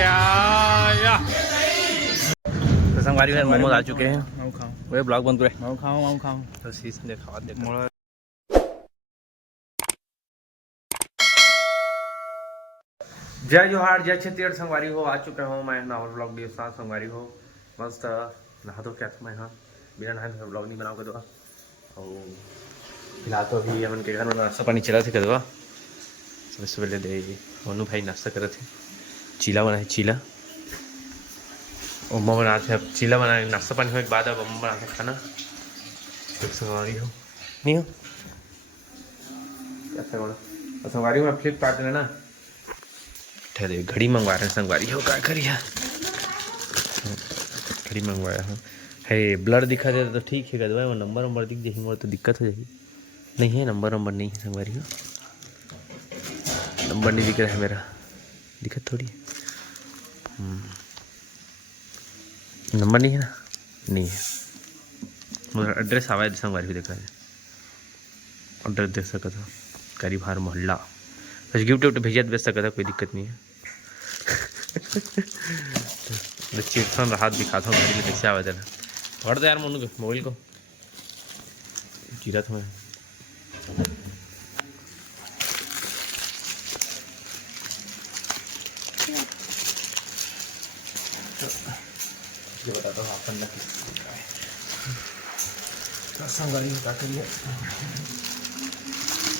क्या या तो संगवारी में मोमोज आ चुके हैं। वही ब्लॉग बंद करे खाऊं तो सीजन देखा देख जय जोहार जय छत्तीसगढ़ संगवारी हो। आ चुका हूँ मैं नावल ब्लॉग के साथ। संगवारी हो मस्त नहा तो क्या था मैं। हाँ बिना नहाए तो ब्लॉग नहीं बनाओगे तो। और फिलहाल तो अभी हमन के घर में नाश्ता पानी चला थे कदवा सुबह सुबह दे मनु भाई नाश्ता करे थे। चीला बनाए चीला अम्मा बनाते थे। अब चीला बनाए नाश्ता पानी होने के बाद अब अम्मा बनाते खाना। संगवारी हो नहीं हो क्या संगवारी में फ्लिपकार्ट में ना ठहरे घड़ी मंगवा रहे हैं। संगवारी हो क्या करिए घड़ी मंगवाया हूँ है ब्लर दिखा देता तो ठीक है कदवा वो नंबर दिख जाएगी मोर तो दिक्कत हो जाएगी। नहीं है नंबर नहीं है संगवारी हो नंबर नहीं दिख रहा है मेरा दिक्कत थोड़ी है। नंबर नहीं है ना नहीं है मेरा एड्रेस आवा है संगवारी भी देखा है एड्रेस देख सका था करीबहार मोहल्ला बस गिफ्ट विफ्ट भेजा भेज सका था कोई दिक्कत नहीं है। चिप्सन हाथ दिखाता हूँ गाड़ी में कैसे आवा देना और तो यार मनु मोबाइल को जीरा था मैं ये बताता हूँ अपन संगवारी में क्या करिए।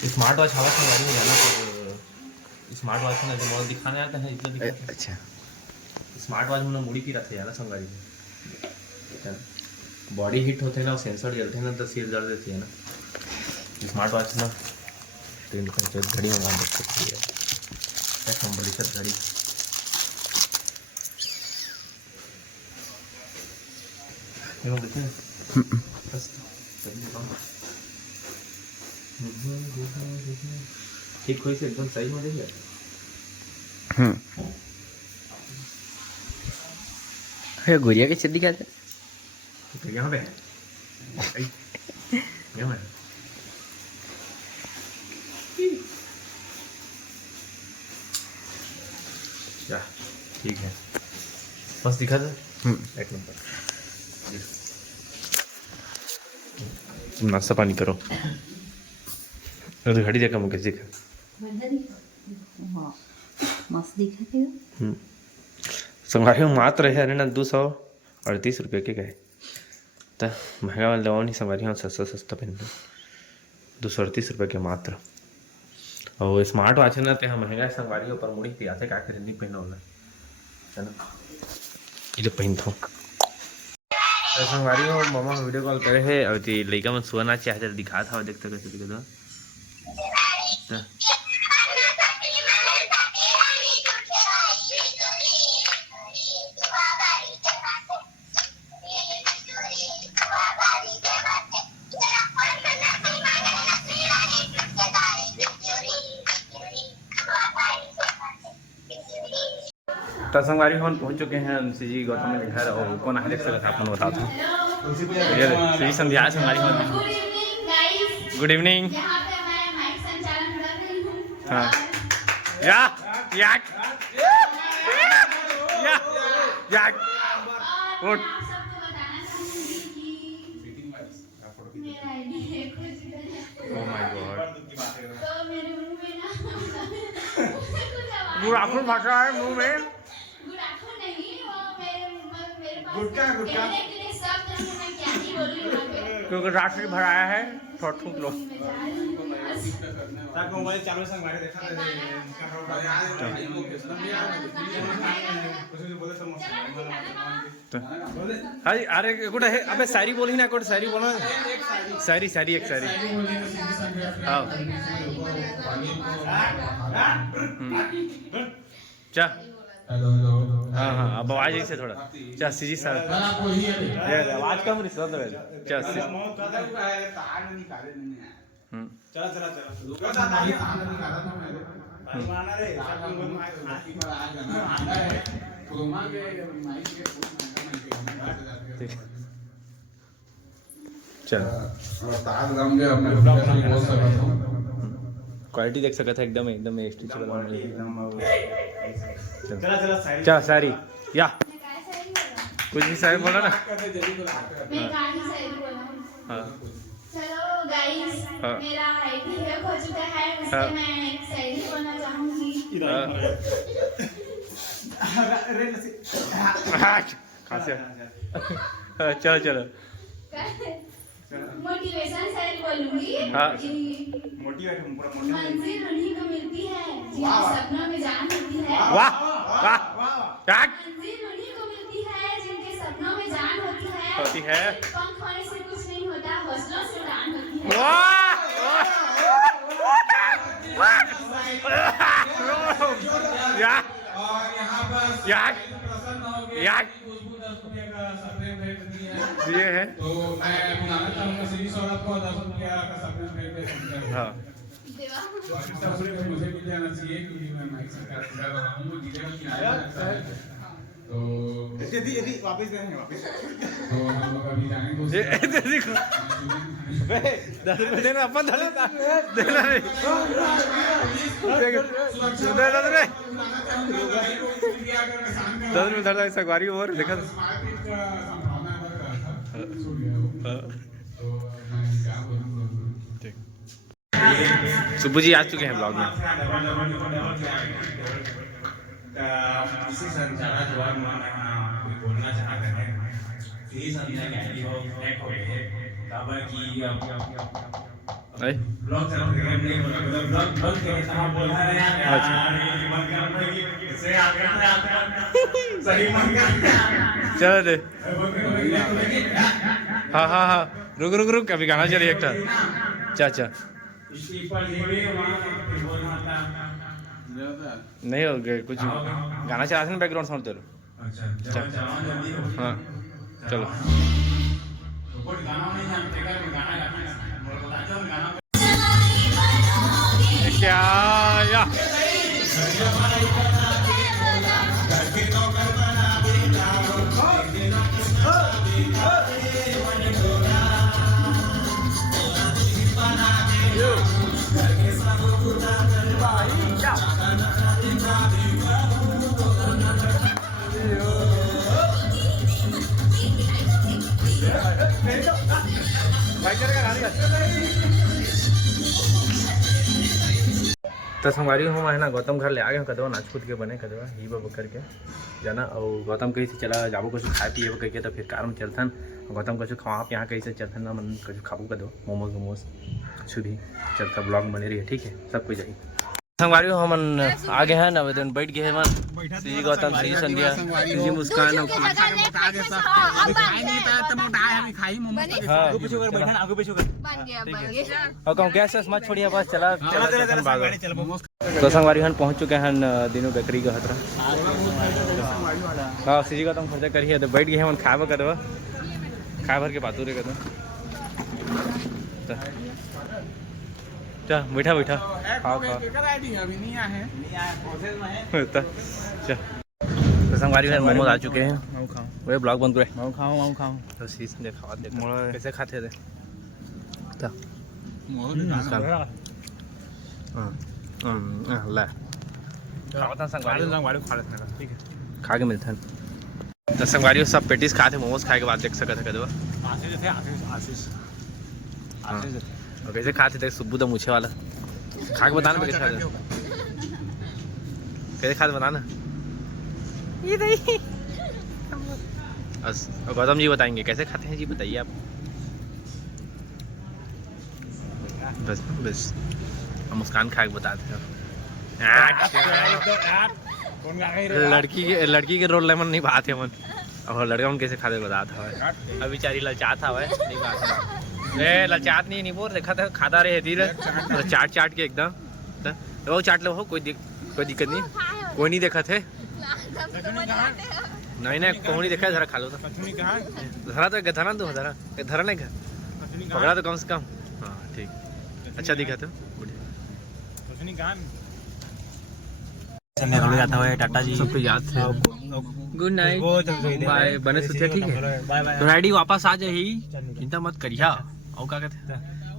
स्मार्ट वॉच हवा संगवारी में जाना तो स्मार्ट वॉच में जो दिखाने आता है इतना दिखा। अच्छा स्मार्ट वॉच में मुड़ी की रखे जाना संगवारी में बॉडी हीट होते हैं ना सेंसर जलते हैं ना तो सिर दर्द देती है ना स्मार्ट वॉच ना तो घड़ी मंगा सकती है बड़ी सब घड़ी देखे ठीक हुई से एकदम सही में देखिए। गुड़िया के सिद्धि क्या तो यहाँ पे यहाँ क्या ठीक है बस दिखा था एक नंबर। तुम नाश्ता पानी करो तो घड़ी देखा मुझे देखा संगवारी मात्र है ना 238 रुपये के गए तो महंगा वाला दवा नहीं संगवारी हाँ सस्ता पहन लो 238 रुपये के मात्र। और स्मार्ट वॉच है ना तो महंगा है संगवारी पर मुड़ी पिया थे क्या करें नहीं पहना वाला है ना ये तो पहन था संगवारी हो मामा वीडियो कॉल करे है और लड़का मन सोना चाहते दिखा था देखते कैसे दिखा तो संगवारी हम पहुंच चुके हैं सीजी गौतम के घर और कौन है देख सकते आपको बताता हूँ सीजी संध्या संगवारी गुड इवनिंग। हाँ या या या या उठ ओह माय गॉड गुड़ाखुर भाषा है मुंह में गुटका क्योंकि राशि भराया है थोड़ा थूक लो चालू संगवारी देखा अरे गुड है अबे शायरी बोली ना गुड शायरी बोलो शायरी एक शायरी हाँ चा हाँ हाँ अब आवाज ऐसे थोड़ा चा सीजी सर आवाज कम रही सब चा क्वालिटी देख सकते थे एकदम स्टिचेबल चल शायरी या कुछ भी शायरी बोला ना। हाँ चलो गाइस, मेरा आईडी हैक हो चुका है, इसलिए मैं एक शायरी बोलना चाहूंगी। चलो चलो मोटिवेशन शायरी बोलूंगी। मंजिल उन्हीं को मिलती है जिनके सपनों में जान होती है। वाह वाह मंजिल उन्हीं को मिलती है जिनके सपनों में जान होती है। पंख होने से कुछ नहीं होता, हौसलों से उड़ान होती है। ये है तो मैं बुलाना चाहूंगा श्री सौरभ को 10 रुपया का सप्लीमेंट पे हाँ मुझे भी देना चाहिए क्योंकि मैं माइक सरकार से रहा हूँ जिले में किराया लगता है तो यदि वापस देंगे वापस तो हम लोग अभी जाने को देखो 10 रुपये देना अपन देना नहीं देना रे 10 रुपये धर ऐसा गाड़ी और देखा सुब्बू जी आ चुके हैं ब्लॉग में। इसी संचारा जवाब में बोलना चाहते हैं यही समझा कि वो हैक हो गए तब की ब्लॉग चला हमने ब्लॉग के साथ बोला है इससे आगे सही मन चल दे हाँ हाँ हाँ रुक रुक रुक अभी गाना चलिए एक चाचा नहीं हो गए कुछ गाना चला था ना बैकग्राउंड साउंड चलो हाँ चलो क्या या तो संगवारी हम है ना गौतम घर ले आ गए कदवा नाच कूद के बने कदवा ही बब करके जाना और गौतम कहीं से चला जाबो कुछ खाए पिए कह के तो फिर कार में चलथन गौतम कुछ खवा यहाँ कहीं से चलथन ना मन कुछ खाबू कदो मोमोज वोमोज कुछ भी चलता ब्लॉग बने रही ठीक है सब कुछ जाइए संगवारी हम आगे हैं आवेदन बैठ गए हैं श्री गौतम श्री संध्या श्री मुस्कान और कहूँ गैस मत छोड़िए बस चला तो संगवारी हम पहुँच चुके हैं दिनों बेकरी का हतरा हाँ श्री गौतम खर्चा करिए तो बैठ गए हम खाए कर दो खाए भर के बातू रे कर बैठा बैठा तो संगवारी में मोमोज आ चुके हैं वही ब्लॉग बंद करे खाऊं तो शीश देखा कैसे खाते थे खा के मिलते हैं तो संगवारी सब पेटिस खाते मोमोज खाए के बाद देख सकते थे और कैसे खाते थे सुब्बू तो मुछे वाला खा के बताना कैसे खाते कैसे खाते बताना गौतम जी बताएंगे कैसे खाते हैं जी बताइए आप बस बस हम मुस्कान खा के बताते हैं लड़की के रोल लेमन नहीं बात है मन और लड़का हम कैसे खाते बताता है अभी बेचारी ललचात है नहीं बात ललचात नहीं बोल देखा था खाता रहे धीरे चाट चाट के एकदम वो चाट लो हो कोई दिक्कत नहीं कोई नहीं देखा थे नहीं कोई नहीं देखा जरा खा लो धरा तो धरा तो धरा नहीं पकड़ा तो कम से कम हाँ ठीक अच्छा दिखा तो जाता है टाटा जी सबको याद है गुड नाइट बाय बने सुथिया ठीक है तो रेडी वापस आ जाही चिंता मत करिया और क्या कहते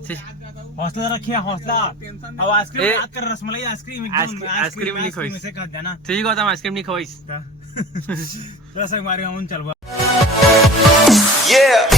हौसला रखिए, हौसला। अब आइसक्रीम याद कर, रसमलाई आइसक्रीम आइसक्रीम नहीं खोई से कह देना ठीक होता आइसक्रीम नहीं खोई थोड़ा सा हमारे हम चलवा Yeah.